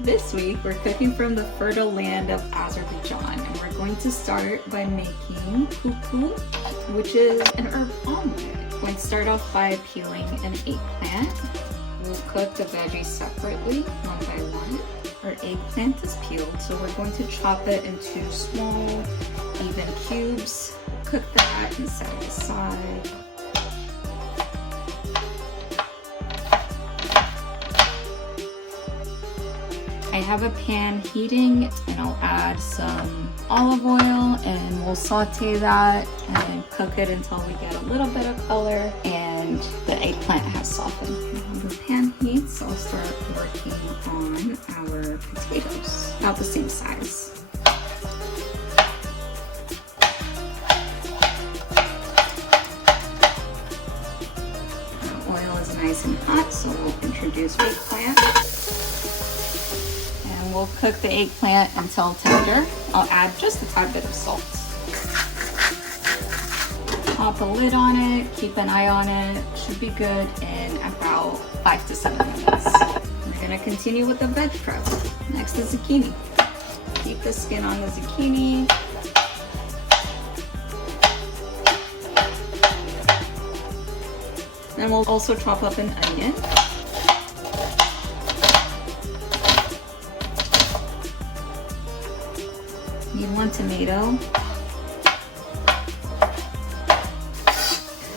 This week we're cooking from the fertile land of Azerbaijan, and we're going to start by making kuku, which is an herb omelet. We're going to start off by peeling an eggplant. We'll cook the veggies separately, one by one. Our eggplant is peeled, so we're going to chop it into small, even cubes. Cook that and set it aside. I have a pan heating and I'll add some olive oil and we'll saute that and cook it until we get a little bit of color and the eggplant has softened. The pan heats, I'll start working on our potatoes, about the same size. The oil is nice and hot, so we'll introduce eggplant. We'll cook the eggplant until tender. I'll add just a tad bit of salt. Pop a lid on it, keep an eye on it. Should be good in about 5 to 7 minutes. We're gonna continue with the veg prep. Next is zucchini. Keep the skin on the zucchini. Then we'll also chop up an onion. Need 1 tomato.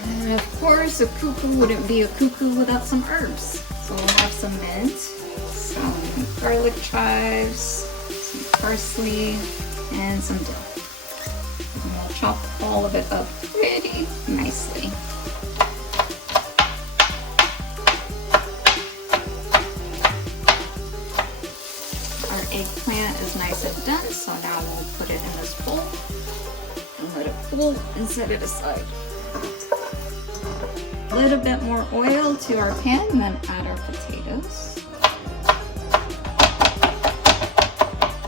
And of course, a kuku wouldn't be a kuku without some herbs. So we'll have some mint, some garlic chives, some parsley, and some dill. And we'll chop all of it up pretty nicely. Eggplant is nice and done, so now we'll put it in this bowl and let it cool and set it aside. A little bit more oil to our pan and then add our potatoes.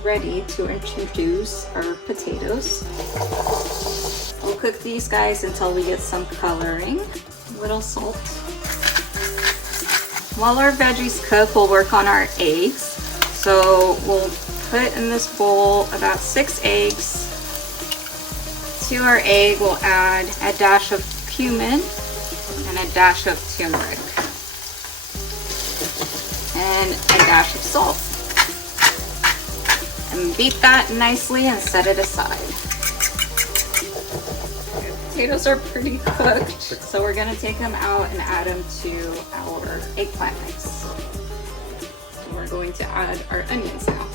Ready to introduce our potatoes. We'll cook these guys until we get some coloring. A little salt. While our veggies cook, we'll work on our eggs. So we'll put in this bowl about 6 eggs. To our egg, we'll add a dash of cumin and a dash of turmeric and a dash of salt. And beat that nicely and set it aside. Potatoes are pretty cooked, so we're gonna take them out and add them to our eggplant mix. We're going to add our onions now.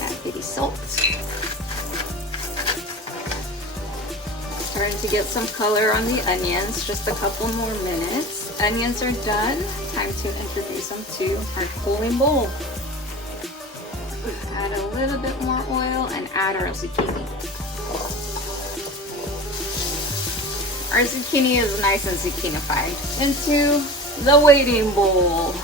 Add a bitty salt. Starting to get some color on the onions, just a couple more minutes. Onions are done. Time to introduce them to our cooling bowl. Add a little bit more oil and add our zucchini. Our zucchini is nice and zucchinified. Into the waiting bowl,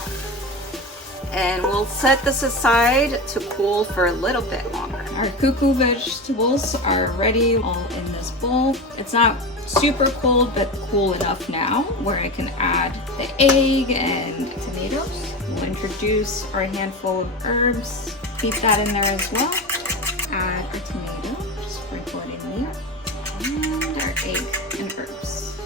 and we'll set this aside to cool for a little bit longer. Our kuku vegetables are ready, all in this bowl. It's not super cold, but cool enough now where I can add the egg and tomatoes. We'll introduce our handful of herbs, keep that in there as well. Add our tomato, just sprinkle it in there, and our egg and herbs.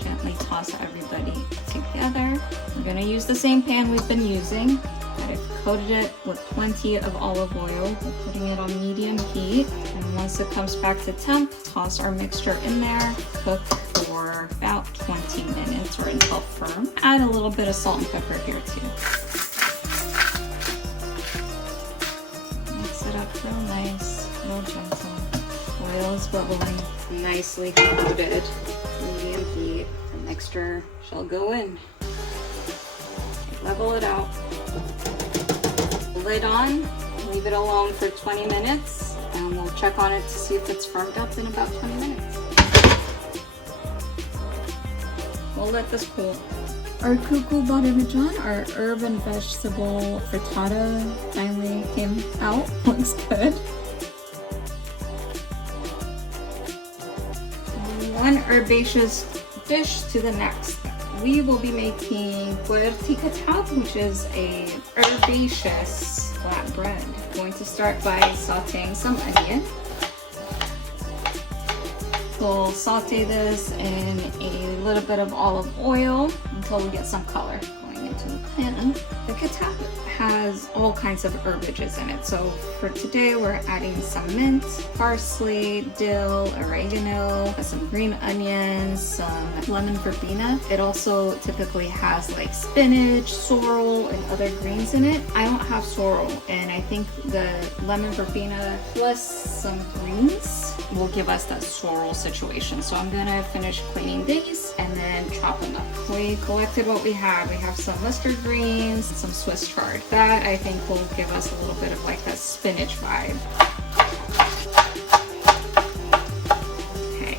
Gently toss everybody together. We're going to use the same pan we've been using. I've coated it with plenty of olive oil. We're putting it on medium heat. And once it comes back to temp, toss our mixture in there. Cook for about 20 minutes or until firm. Add a little bit of salt and pepper here too. Mix it up real nice, real gentle. Oil is bubbling, nicely coated. Medium heat. The mixture shall go in. Level it out. Lid on. Leave it alone for 20 minutes, and we'll check on it to see if it's firmed up in about 20 minutes. We'll let this cool. Our kuku badamjan, our herb and vegetable frittata, finally came out. Looks good. One herbaceous dish to the next. we will be making Goyerti Qutabi, which is a herbaceous flatbread. I'm going to start by sauteing some onion. We'll saute this in a little bit of olive oil until we get some color. Going into the pan. The qutabi has all kinds of herbages in it. So for today, we're adding some mint, parsley, dill, oregano, some green onions, some lemon verbena. It also typically has like spinach, sorrel, and other greens in it. I don't have sorrel, and I think the lemon verbena plus some greens will give us that sorrel situation. So I'm gonna finish cleaning these and then chop them up. We collected what we have. We have some mustard greens, some Swiss chard. That I think will give us a little bit of like that spinach vibe. Okay,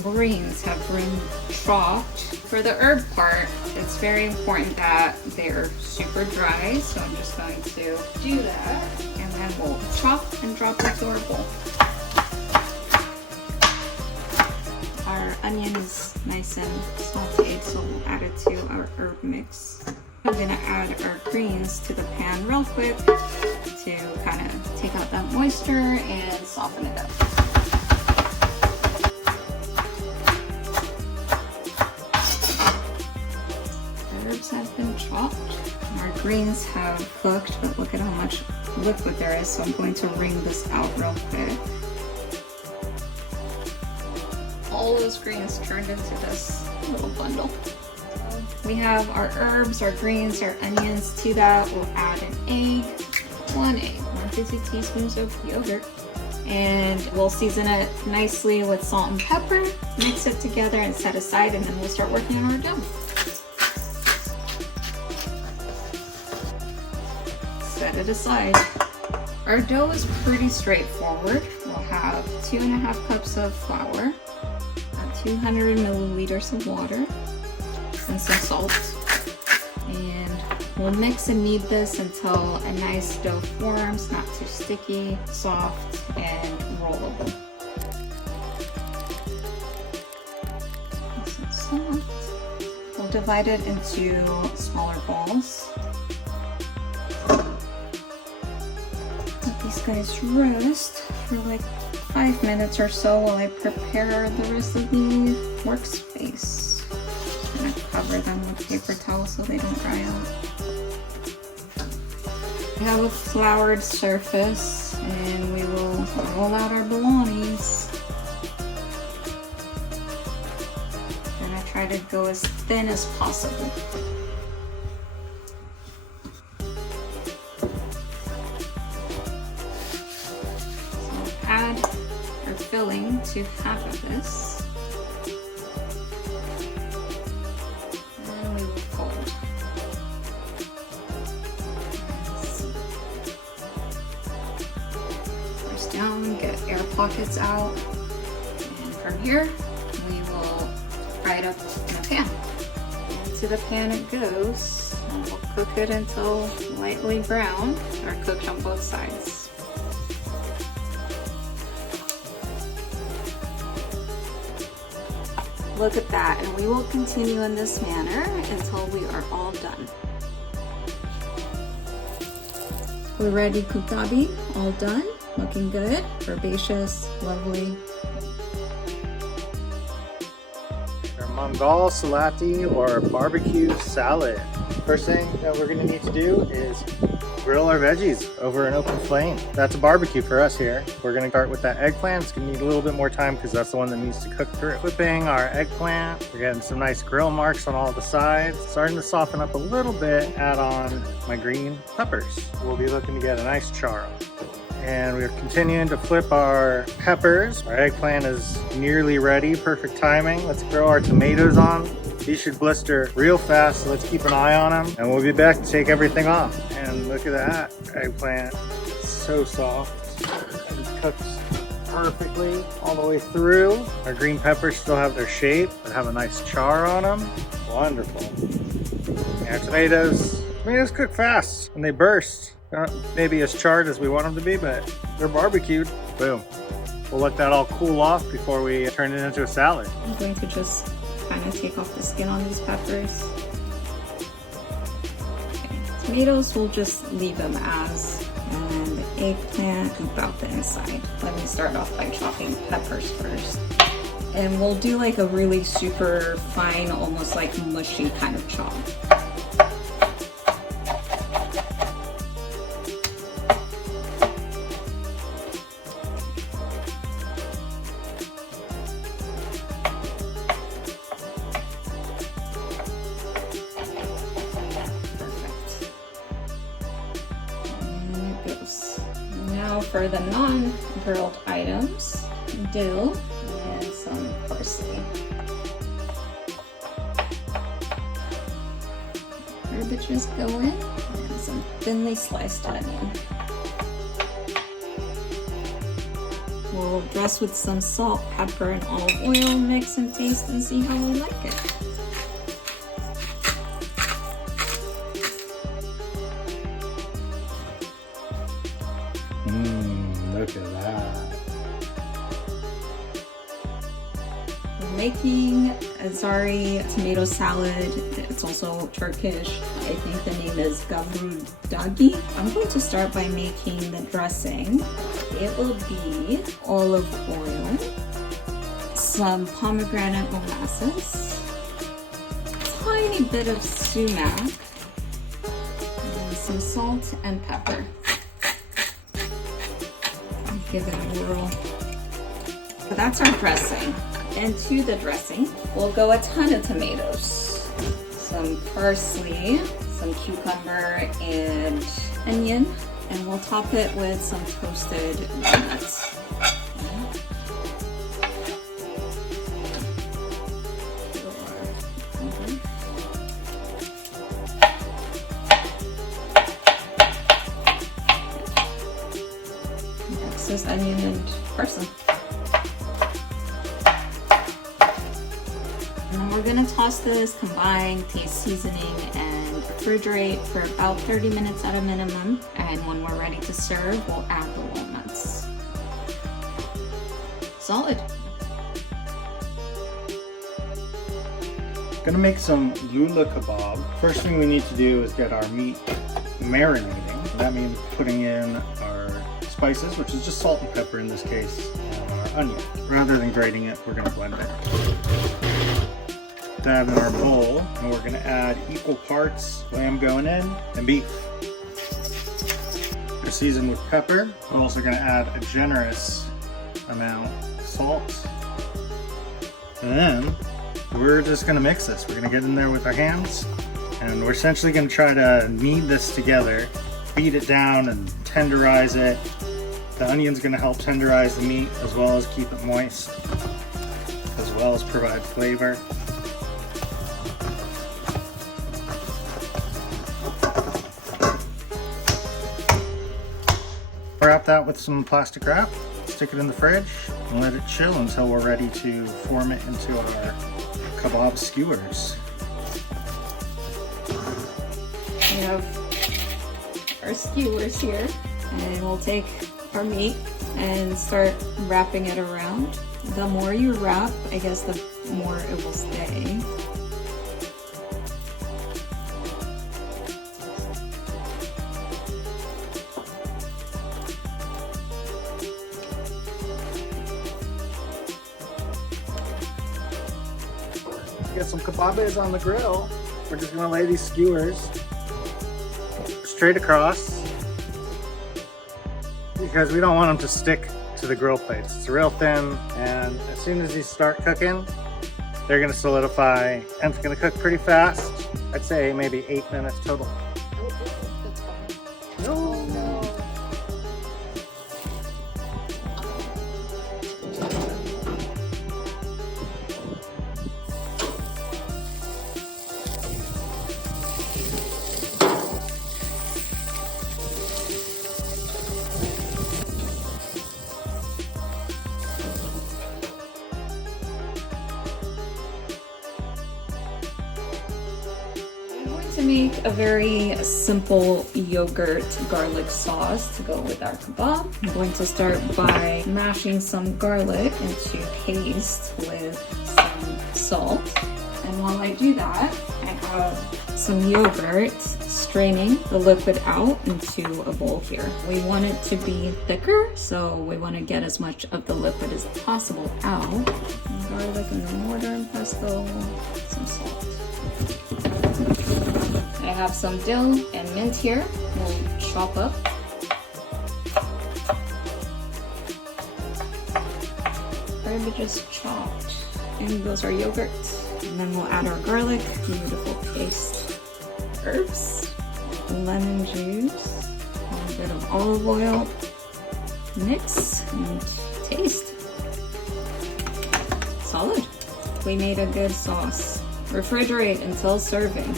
greens have been chopped. For the herb part, it's very important that they're super dry. So I'm just going to do that, and then we'll chop and drop into our bowl. Our onion is nice and sauteed, so we'll add it to our herb mix. I'm gonna add our greens to the pan real quick to kind of take out that moisture and soften it up. The herbs have been chopped. Our greens have cooked, but look at how much liquid there is, so I'm going to wring this out real quick. All those greens turned into this little bundle. We have our herbs, our greens, our onions. To that, we'll add an egg, 1 egg, 1 teaspoons of yogurt, and we'll season it nicely with salt and pepper, mix it together and set aside, and then we'll start working on our dough. Set it aside. Our dough is pretty straightforward. We'll have 2.5 cups of flour, 200 milliliters of water, and some salt. And we'll mix and knead this until a nice dough forms, not too sticky, soft, and rollable. Nice and soft. We'll divide it into smaller balls. Let these guys rest for like 5 minutes or so while I prepare the rest of the workspace. I'm gonna cover them with paper towel so they don't dry out. We have a floured surface, and we will roll out our bolognese. And I try to go as thin as possible. So add our filling to half of this. Down, get air pockets out, and from here we will fry it up in a pan. Into the pan it goes, and we'll cook it until lightly brown or cooked on both sides. Look at that, and we will continue in this manner until we are all done. Goyerti Qutabi, all done. Looking good, herbaceous, lovely. Our Mongol salati or barbecue salad. First thing that we're gonna need to do is grill our veggies over an open flame. That's a barbecue for us here. We're gonna start with that eggplant. It's gonna need a little bit more time because that's the one that needs to cook through. Flipping our eggplant. We're getting some nice grill marks on all the sides. Starting to soften up a little bit. Add on my green peppers. We'll be looking to get a nice char. And we're continuing to flip our peppers. Our eggplant is nearly ready, perfect timing. Let's throw our tomatoes on. These should blister real fast, so let's keep an eye on them. And we'll be back to take everything off. And look at that, eggplant, so soft. It cooks perfectly all the way through. Our green peppers still have their shape, but have a nice char on them. Wonderful. And our tomatoes cook fast and they burst. Not maybe as charred as we want them to be, but they're barbecued. Boom. We'll let that all cool off before we turn it into a salad. I'm going to just kind of take off the skin on these peppers. Okay. Tomatoes, we'll just leave them as, and the eggplant, scoop out the inside. Let me start off by chopping peppers first. And we'll do like a really super fine, almost like mushy kind of chop. Now for the non-grilled items, dill and some parsley. Herbages go in, and some thinly sliced onion. We'll dress with some salt, pepper, and olive oil, mix and taste and see how we like it. Look at that. We're making Azari tomato salad. It's also Turkish. I think the name is Gavurdagi. I'm going to start by making the dressing. It will be olive oil, some pomegranate molasses, a tiny bit of sumac, and some salt and pepper. Give it a whirl. So that's our dressing. And to the dressing, we'll go a ton of tomatoes, some parsley, some cucumber and onion, and we'll top it with some toasted walnuts. This onion and parsley. And then we're gonna toss this, combine, taste seasoning, and refrigerate for about 30 minutes at a minimum. And when we're ready to serve, we'll add the walnuts. Solid. Gonna make some lula kebab. First thing we need to do is get our meat marinating. That means putting in our spices, which is just salt and pepper in this case, and our onion. Rather than grating it, we're gonna blend it. Put that in our bowl, and we're gonna add equal parts lamb going in and beef. They're seasoned with pepper. We're also gonna add a generous amount of salt. And then we're just gonna mix this. We're gonna get in there with our hands, and we're essentially gonna try to knead this together, beat it down and tenderize it. The onion's gonna help tenderize the meat as well as keep it moist, as well as provide flavor. Wrap that with some plastic wrap, stick it in the fridge, and let it chill until we're ready to form it into our kebab skewers. We have our skewers here, and we'll take our meat and start wrapping it around. The more you wrap, I guess the more it will stay. Get some kebabs on the grill. We're just gonna lay these skewers straight across because we don't want them to stick to the grill plates. It's real thin, and as soon as these start cooking, they're gonna solidify, and it's gonna cook pretty fast. I'd say maybe 8 minutes total. No. To make a very simple yogurt garlic sauce to go with our kebab, I'm going to start by mashing some garlic into paste with some salt. And while I do that, I have some yogurt, straining the liquid out into a bowl here. We want it to be thicker, so we want to get as much of the liquid as possible out. Garlic in the mortar and pestle, some salt. I have some dill and mint here. We'll chop up. Garbage is chopped. And goes our yogurt. And then we'll add our garlic, beautiful paste, herbs, lemon juice, a little bit of olive oil, mix and taste. Solid. We made a good sauce. Refrigerate until serving.